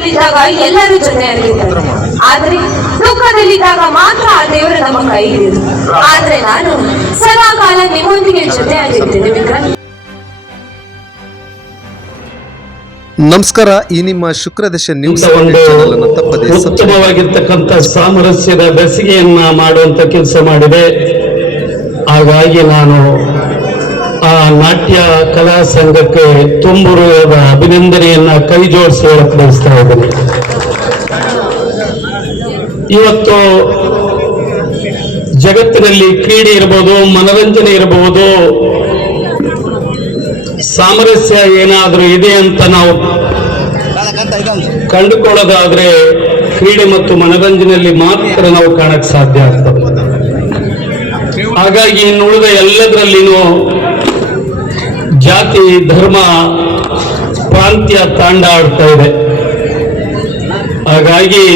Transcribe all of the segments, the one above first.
ಸಂತೋಷದಲ್ಲಿದ್ದಾಗ ಎಲ್ಲರೂ ಜೊತೆಯಾಗಿದ್ದಾರೆ, ಆದ್ರೆ ದುಃಖದಲ್ಲಿದ್ದಾಗ ಮಾತ್ರ ಆ ದೇವರು ನಮ್ಮ ಕೈ ಹಿಡಿದು. ಆದ್ರೆ ನಾನು ಸದಾ ಕಾಲ ನಿಮ್ಮೊಂದಿಗೆ ಜೊತೆಯಾಗಿರ್ತೇನೆ ವಿಕ್ರಮ್. ನಮಸ್ಕಾರ. ಈ ನಿಮ್ಮ ಶುಕ್ರದಶ ನ್ಯೂಸ್ ಉತ್ತಮವಾಗಿರ್ತಕ್ಕಂಥ ಸಾಮರಸ್ಯದ ಬೆಸಿಗೆಯನ್ನ ಮಾಡುವಂತ ಕೆಲಸ ಮಾಡಿದೆ. ಹಾಗಾಗಿ ನಾನು ಆ ನಾಟ್ಯ ಕಲಾ ಸಂಘಕ್ಕೆ ತುಂಬುರುವಾದ ಅಭಿನಂದನೆಯನ್ನ ಕೈ ಜೋಡಿಸಿ ಹೇಳಕ್ ಬಯಸ್ತಾ ಇದ್ದೇನೆ. ಇವತ್ತು ಜಗತ್ತಿನಲ್ಲಿ ಕ್ರೀಡೆ ಇರಬಹುದು, ಮನರಂಜನೆ ಇರಬಹುದು, ಸಾಮರಸ್ಯ ಏನಾದರೂ ಇದೆ ಅಂತ ನಾವು ಕಂಡುಕೊಳ್ಳೋದಾದ್ರೆ ಕ್ರೀಡೆ ಮತ್ತು ಮನರಂಜನೆಯಲ್ಲಿ ಮಾತ್ರ ನಾವು ಕಾಣಕ್ ಸಾಧ್ಯ ಆಗ್ತದೆ. ಹಾಗಾಗಿ ಇನ್ನುಳಿದ ಎಲ್ಲದರಲ್ಲಿನೂ ಜಾತಿ, ಧರ್ಮ, ಪ್ರಾಂತ್ಯ ತಾಂಡ ಆಡ್ತಾ ಇದೆ. ಹಾಗಾಗಿ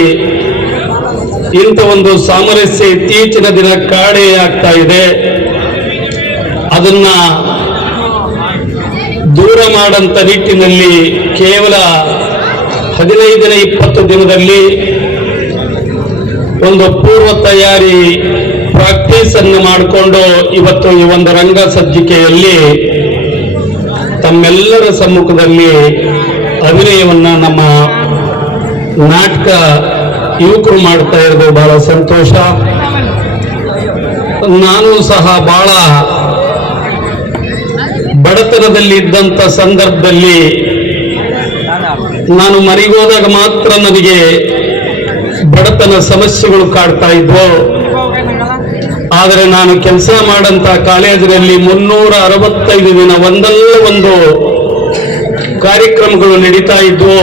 ಇಂಥ ಒಂದು ಸಾಮರಸ್ಯ ಇತ್ತೀಚಿನ ದಿನ ಕಾಡೆ ಆಗ್ತಾ ಇದೆ. ಅದನ್ನ ದೂರ ಮಾಡಂತ ನಿಟ್ಟಿನಲ್ಲಿ ಕೇವಲ 15-20 ದಿನದಲ್ಲಿ ಒಂದು ಪೂರ್ವ ತಯಾರಿ ಪ್ರಾಕ್ಟೀಸ್ ಅನ್ನು ಮಾಡಿಕೊಂಡು ಇವತ್ತು ಈ ಒಂದು ರಂಗ ಸಜ್ಜಿಕೆಯಲ್ಲಿ ತಮ್ಮೆಲ್ಲರ ಸಮ್ಮುಖದಲ್ಲಿ ಅಭಿನಯವನ್ನ ನಮ್ಮ ನಾಟಕ ಯುವಕರು ಮಾಡ್ತಾ ಇರೋದು ಬಹಳ ಸಂತೋಷ. ನಾನು ಸಹ ಬಹಳ ಬಡತನದಲ್ಲಿ ಇದ್ದಂತ ಸಂದರ್ಭದಲ್ಲಿ ನಾನು ಮರಿಗೋದಾಗ ಮಾತ್ರ ನನಗೆ ಬಡತನ ಸಮಸ್ಯೆಗಳು ಕಾಡ್ತಾ ಇದ್ವು. ಆದರೆ ನಾನು ಕೆಲಸ ಮಾಡಂತ ಕಾಲೇಜಿನಲ್ಲಿ 365 ದಿನ ಒಂದಲ್ಲ ಒಂದು ಕಾರ್ಯಕ್ರಮಗಳು ನಡೀತಾ ಇದ್ವು.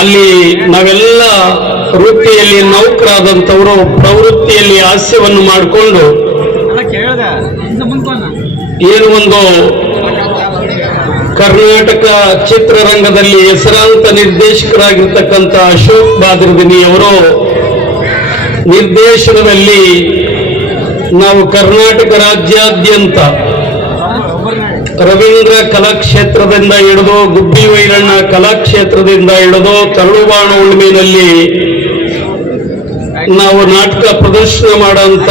ಅಲ್ಲಿ ನಾವೆಲ್ಲ ವೃತ್ತಿಯಲ್ಲಿ ನೌಕರಾದಂಥವರು ಪ್ರವೃತ್ತಿಯಲ್ಲಿ ಹಾಸ್ಯವನ್ನು ಮಾಡಿಕೊಂಡು ಏನು ಒಂದು ಕರ್ನಾಟಕ ಚಿತ್ರರಂಗದಲ್ಲಿ ಹೆಸರಾಂತ ನಿರ್ದೇಶಕರಾಗಿರ್ತಕ್ಕಂಥ ಅಶೋಕ್ ಬಾದ್ರದಿನಿ ಅವರು ನಿರ್ದೇಶನದಲ್ಲಿ ನಾವು ಕರ್ನಾಟಕ ರಾಜ್ಯಾದ್ಯಂತ ರವೀಂದ್ರ ಕಲಾಕ್ಷೇತ್ರದಿಂದ ಹಿಡಿದು ಗುಬ್ಬಿ ವೈರಣ್ಣ ಕಲಾಕ್ಷೇತ್ರದಿಂದ ಹಿಡಿದು ತರಳುಬಾಣ ಉಳ್ಮೆಯಲ್ಲಿ ನಾವು ನಾಟಕ ಪ್ರದರ್ಶನ ಮಾಡಂತ,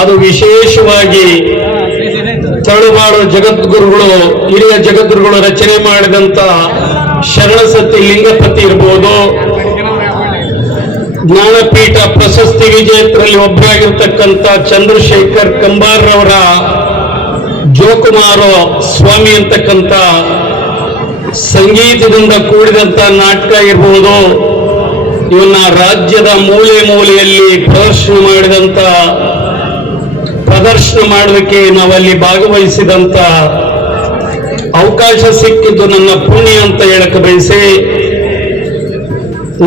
ಅದು ವಿಶೇಷವಾಗಿ ತರಳುಬಾಳು ಜಗದ್ಗುರುಗಳು, ಹಿರಿಯ ಜಗದ್ಗುರುಗಳು ರಚನೆ ಮಾಡಿದಂತ ಶರಣಸತಿ ಲಿಂಗಪತಿ ಇರಬಹುದು, ಜ್ಞಾನಪೀಠ ಪ್ರಶಸ್ತಿ ವಿಜೇತರಲ್ಲಿ ಒಬ್ಬರಾಗಿರ್ತಕ್ಕಂಥ ಚಂದ್ರಶೇಖರ್ ಕಂಬಾರ್ರವರ ಜೋಕುಮಾರ ಸ್ವಾಮಿ ಅಂತಕ್ಕಂಥ ಸಂಗೀತದಿಂದ ಕೂಡಿದಂತ ನಾಟಕ ಇರಬಹುದು. ಇವನ್ನ ರಾಜ್ಯದ ಮೂಲೆ ಮೂಲೆಯಲ್ಲಿ ಪ್ರದರ್ಶನ ಮಾಡೋದಕ್ಕೆ ನಾವಲ್ಲಿ ಭಾಗವಹಿಸಿದಂತ ಅವಕಾಶ ಸಿಕ್ಕಿದ್ದು ನನ್ನ ಪುಣ್ಯ ಅಂತ ಹೇಳಕ್ಕೆ ಬಯಸಿ,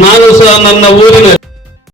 ನಾನು ಸಹ ನನ್ನ ಊರಿನ